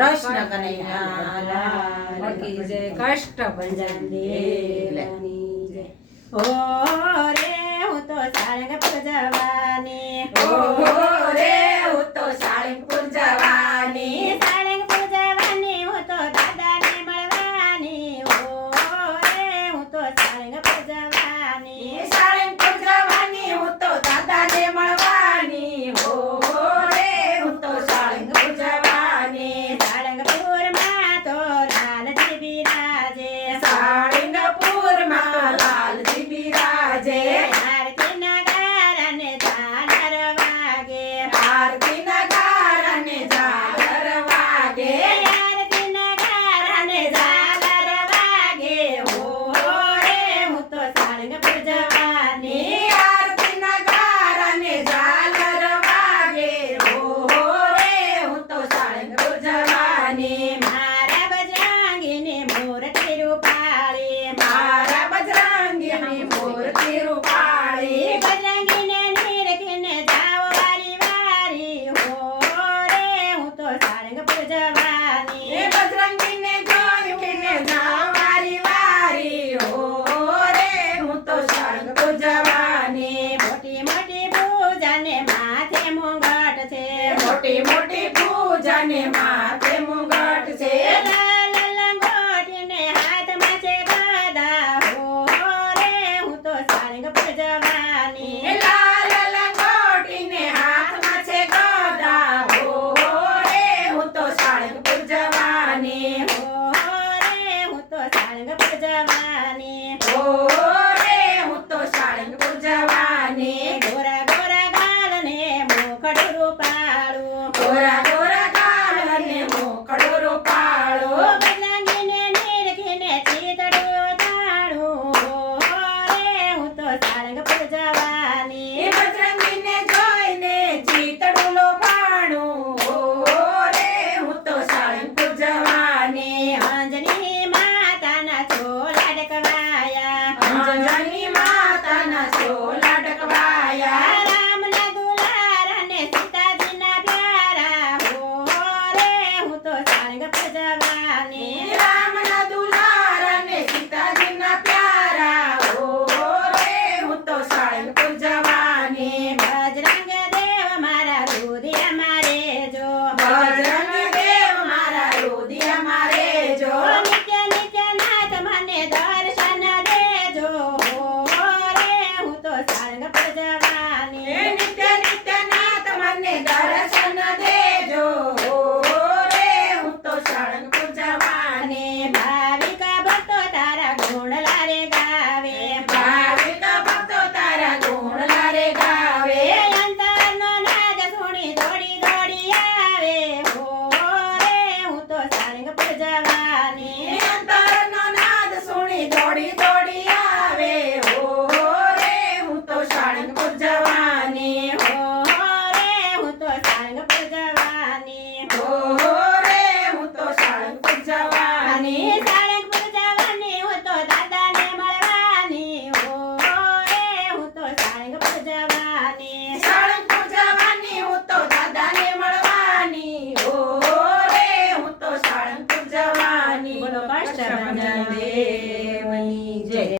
કૃષ્ણ કનૈયા લાલ કી જય કષ્ટભંજન દેવની જય. ઓ રે હું તો સાળંગપુર જવાની, ઓ રે હું તો સાળંગપુર જવાની, સાળંગપુર જવાની હું તો દાદાને મળવાની. ઓ રે હું તો સાળંગપુર જવાની, સાળંગપુર જવાની હું તો દાદાને મળવાની. હો રે હું તો સાળંગપુર જવાની, સાળંગપુરમાં તો લાલજી બિરાજે, સાળંગપુરમાં લાલજી બિરાજે. આરતીના ગારાને ઝાલર વાગે, આરતીના ગારાને ઝાલર વાગે, આરતીના ગારાને ઝાલર વાગે. ઓ રે હું તો સાળંગપુર જવાની, આરતીના ગારાને ઝાલર વાગે. હો રે હું તો સાળંગપુર જવાની, મારા બજરંગીને મૂર્તિ રૂપાળી, મારા બજરંગીની મૂર્તિ રૂપાળી. બજરંગીને નિરખીને જાઓ વારી વારી. હો રે હું તો સાળંગપુર જવાની, એ બજરંગીને જોઈને જાઓ વારી વારી. હો રે હું તો સાળંગપુર જવાની, મોટી મોટી પૂજાને માથે મુંગટ છે, મોટી મોટી પૂજાને માથે મુગટ છે. લાલ લંગોટીને હાથમાં છે ગદા. હો રે હું તો સાળંગપુર જવાની, લાલ લંગોટીને હાથમાં છે ગદા. હો રે હું તો સાળંગપુર જવાની, હો રે હું તો સાળંગપુર જવાની. હો રે હું તો સાળંગપુર જવાની. ગોરા ગોરા ગાલને મોખડું રૂપાળું, ગોરા ગોરા ગાલ અને મોકળો રૂપાળો. બજરંગીને નિરખીને ચીતડું તાળું. હો રે હું તો સાળંગપુર જવાની, એ બજરંગીને જોઈને ચીતડું લોભાણું. હો રે હું તો સાળંગપુર જવાની, અંજની માતાના ચોલા ડકવાયા, અંજની માતાના ચોલા ડકવાયા. રામના દુલાર અને સીતાજીના પ્યારા. હો રે હું તો સાળંગપુર જવાની,